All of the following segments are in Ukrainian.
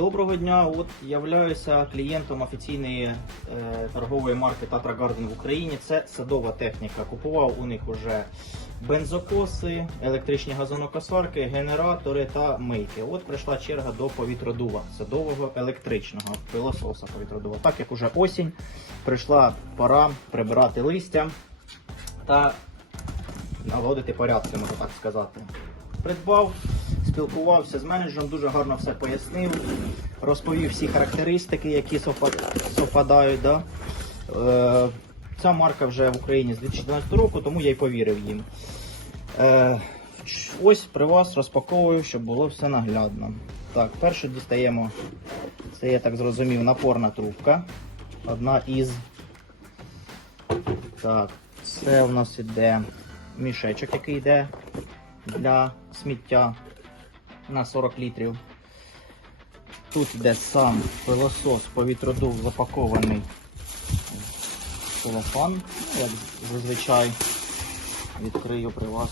Доброго дня. От являюся клієнтом офіційної е, торгової марки Tatra Garden в Україні. Це садова техніка. Купував у них уже бензокоси, електричні газонокосарки, генератори та мийки. От прийшла черга до повітродува садового електричного пилососа повітродува. Так як уже осінь, прийшла пора прибирати листя та наводити порядки, можна так сказати. Придбав, спілкувався з менеджером, дуже гарно все пояснив, розповів всі характеристики, які совпадають. Да? Е, ця марка вже в Україні з 2014 року, тому я й повірив їм. Е, ось при вас розпаковую, щоб було все наглядно. Так, перше дістаємо, це я так зрозумів, напорна трубка. Одна із. Так, це у нас іде мішечок, який йде для сміття на 40 літрів. Тут йде сам пилосос повітродув запакований в ну, як зазвичай відкрию при вас.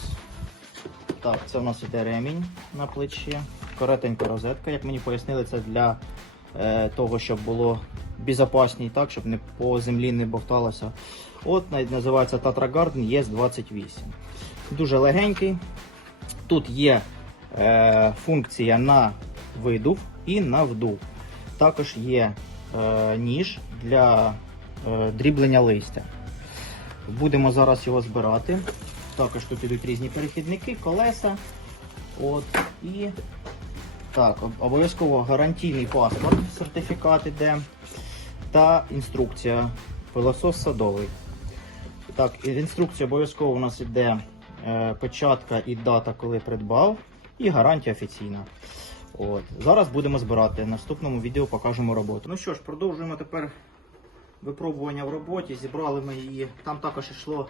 Так, це у нас іде ремінь на плечі, коротенька розетка, як мені пояснили, це для е, того, щоб було безпечніше, так, щоб не по землі не бовталося. От називається Tatra Garden ES28. Дуже легенький. Тут є функція на видув і на вдув. Також є е, ніж для е, дріблення листя. Будемо зараз його збирати. Також тут ідуть різні перехідники, колеса. От, і так, обов'язково гарантійний паспорт, сертифікат іде та інструкція. Пилосос садовий. Так, і в інструкції обов'язково у нас іде е, печатка і дата, коли придбав, і гарантія офіційна. От. Зараз будемо збирати. В наступному відео покажемо роботу. Ну що ж, продовжуємо тепер випробування в роботі. Зібрали ми її. Там також йшло,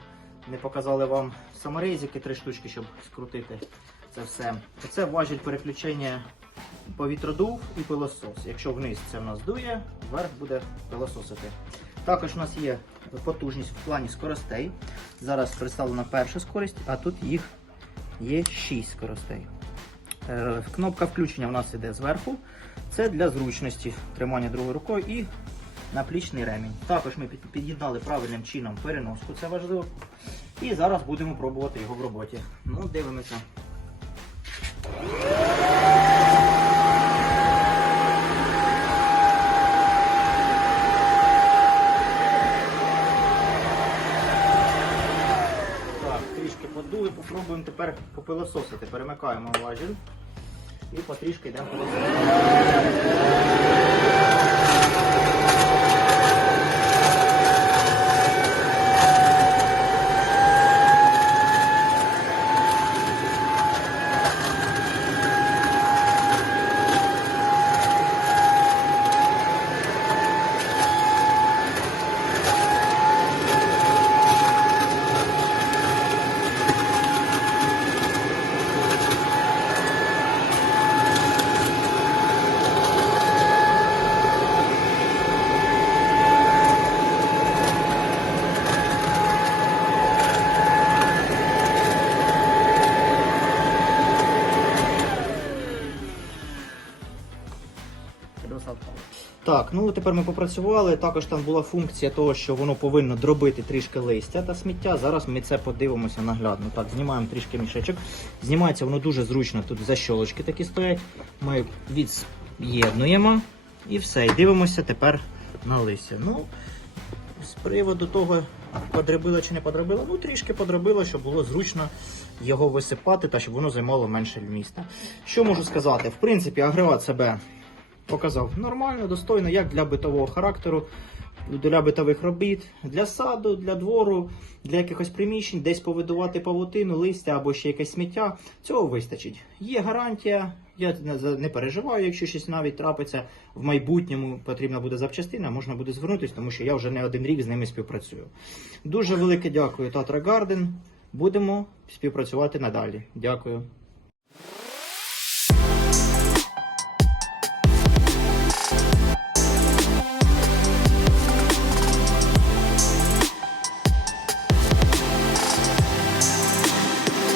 не показали вам саморезики, три штучки, щоб скрутити це все. Це важіль переключення повітродув і пилосос. Якщо вниз це в нас дує, вверх буде пилососити. Також у нас є потужність в плані скоростей. Зараз представлена перша скорість, а тут їх є 6 скоростей. Е, Кнопка включення у нас іде зверху. Це для зручності тримання другою рукою і наплічний ремінь. Також ми під'єднали правильним чином переноску, це важливо. І зараз будемо пробувати його в роботі. Ну, дивимося. Трішки подули, попробуємо тепер попилососити. Перемикаємо важіль і потрішки йдемо пилососити. Так, ну тепер ми попрацювали. Також там була функція того, що воно повинно дробити трішки листя та сміття. Зараз ми це подивимося наглядно. Так, знімаємо трішки мішечок. Знімається воно дуже зручно. Тут защолочки такі стоять. Ми від'єднуємо і все. І дивимося тепер на листя. Ну, з приводу того, подребило чи не подребило, ну трішки подробило, щоб було зручно його висипати та щоб воно займало менше міста. Що можу сказати? В принципі, агрегат себе показав нормально, достойно, як для битового характеру, для битових робіт, для саду, для двору, для якихось приміщень, десь повидувати павутину, листя або ще якесь сміття. Цього вистачить. Є гарантія. Я не переживаю, якщо щось навіть трапиться в майбутньому, потрібна буде запчастина, можна буде звернутися, тому що я вже не один рік з ними співпрацюю. Дуже велике дякую, Татра Гарден. Будемо співпрацювати надалі. Дякую.